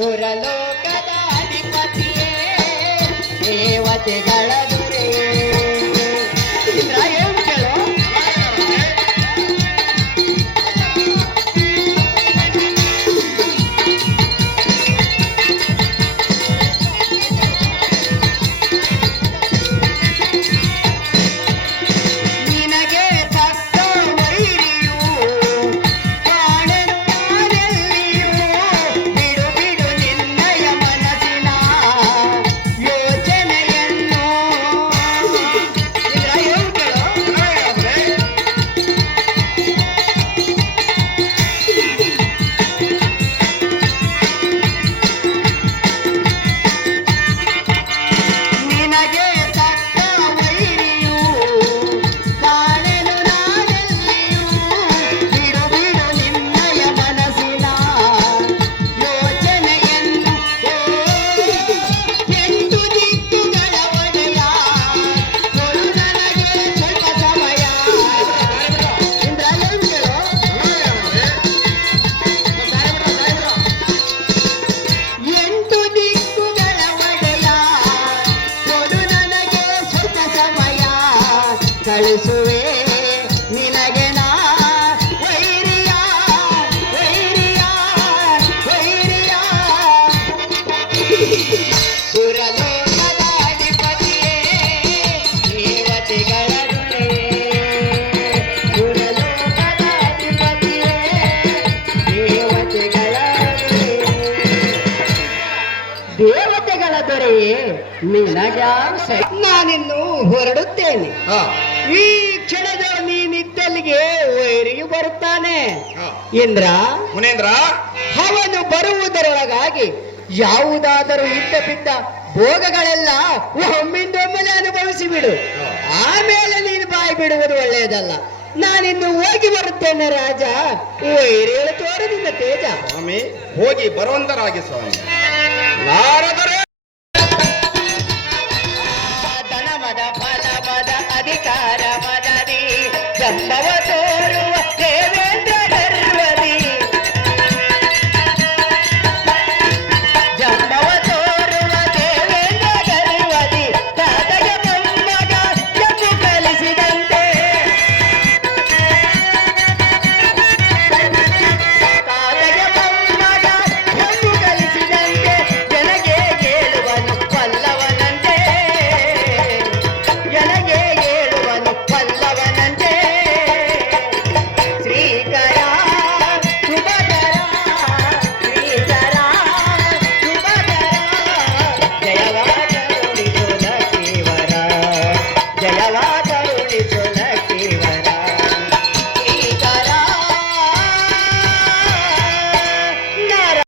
ಸುರಲೋಕದ ಅಧಿಪತಿಯೇ ದೇವತೆಗಳ ಕಳಿಸುವೆ. ನಿನಗೆ ನಾ ವೈರಿಯ ವೈರಿಯ ವೈರಿಯ. ಸುರಲೋಕದ ಅಧಿಪತಿಯೇ ದೇವತೆಗಳ ದೊರೆಯೇ. ಸುರಲೋಕದ ಅಧಿಪತಿಯೇ ದೇವತೆಗಳ. ದೇವತೆಗಳ ದೊರೆಯೇ ಸರಿ ನಾನಿನ್ನು ಹೊರಡುತ್ತೇನೆ. ಈ ಕ್ಷಣದ ನೀನಿದ್ದಲ್ಲಿಗೆ ವೈರಿಗೆ ಬರುತ್ತಾನೆ. ಇಂದ್ರ ಮುನೇಂದ್ರ. ಅವನು ಬರುವುದರೊಳಗಾಗಿ ಯಾವುದಾದರೂ ಇದ್ದ ಬಿದ್ದ ಭೋಗಗಳೆಲ್ಲ ಒಮ್ಮಿಂದೊಮ್ಮೆಲೆ ಅನುಭವಿಸಿ ಬಿಡು. ಆಮೇಲೆ ನೀನು ಬಾಯಿ ಬಿಡುವುದು ಒಳ್ಳೆಯದಲ್ಲ. ನಾನಿನ್ನು ಹೋಗಿ ಬರುತ್ತೇನೆ ರಾಜ. ವೈರಿಗಳು ತೋರದಿಂದ ತೇಜ. ಸ್ವಾಮಿ ಹೋಗಿ ಬರುವಂತರಾಗಿ ಸ್ವಾಮಿ. ನಾರದರೆ ಪದ ಅಧಿಕಾರ Gracias.